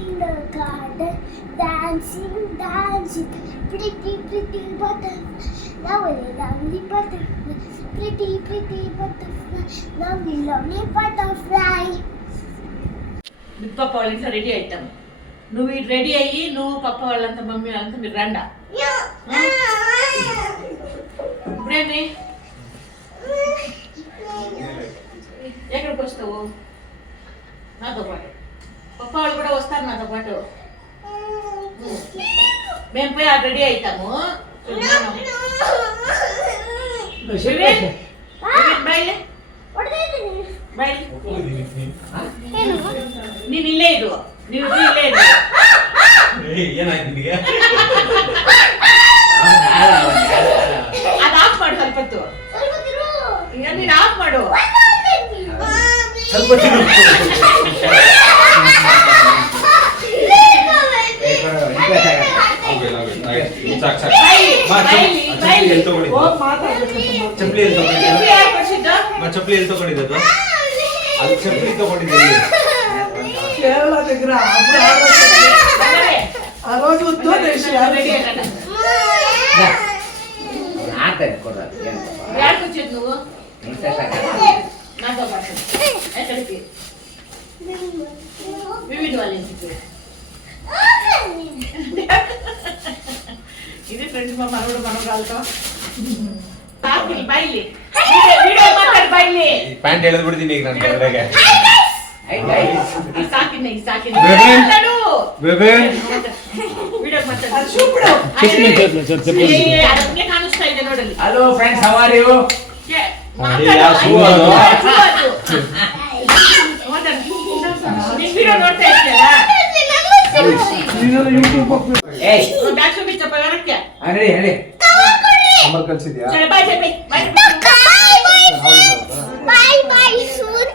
in the garden, dancing, dancing, pretty, pretty butterfly, lovely, lovely butterfly, pretty, pretty butterfly, lovely, lovely butterfly. పప్ప వాళ్ళ ఇంట్లో రెడీ అవుతాం. నువ్వు ఇటు రెడీ అయ్యి నువ్వు పప్ప వాళ్ళంతా మమ్మీ వాళ్ళంతా మీరు రండా. ఇప్పుడేమి ఎక్కడికి వస్తావు? నాతో పాటు పప్ప వాళ్ళు కూడా వస్తారు నాతో పాటు. మేము పోయి అటు రెడీ అవుతాము. బయలే బయలు ನೀನ್ ಇಲ್ಲೇ ಇರು, ನೀವು ಇಲ್ಲೇ ಇರು. ಅದು ಆಫ್ ಮಾಡು ಸ್ವಲ್ಪ ಹೊತ್ತು. ಈಗ ನೀನ್ ಆಫ್ ಮಾಡು. ಚಪ್ಪಲಿ ಎಲ್ಲಿ ತಗೊಂಡಿದ್ದು? ಅದು ಚಪ್ಪಲಿ ತಗೊಂಡಿದ್ದೀವಿ ಕೇರಳ దగ్గర ఆ రోజు ಯಾಕೆ నువ్వు నాతో పాటు ఎక్కడికి? వివిధ వాళ్ళ ఇంటికి. ఇది ఫ్రెండ్స్ మా మనవడు మనవరాలతో బయలు వీడియೋ ಮಾತಾಡಿ ಬೈಲಿ. ಪ್ಯಾಂಟ್ ಎಳೆದು ಬಿಡ್ತೀನಿ ಈಗ ನನ್ನ ಕಡೆಗೆ. ಸಾಕಿನ ಸಾಕಿನ ವಿಡಿಯೋ ಮಾತಾಡಿ ಅದಕ್ಕೆ ಕಾಣಿಸ್ತಾ ಇದೆ ನೋಡಲಿ. Hello friends, how are you? Video ನೋಡ್ತಾ ಇರ್ತೀಯಲ್ಲ? ಬ್ಯಾಕ್ ಬಿಚ್ಚಪ್ಪ ಹೇಳಕ್ಕೆ. ಹೇಳಿ ಹೇಳಿ. ನಂಬರ್ ಕಳ್ಸಿದ್ಯಾ? Bye bye bye Bye bye soon.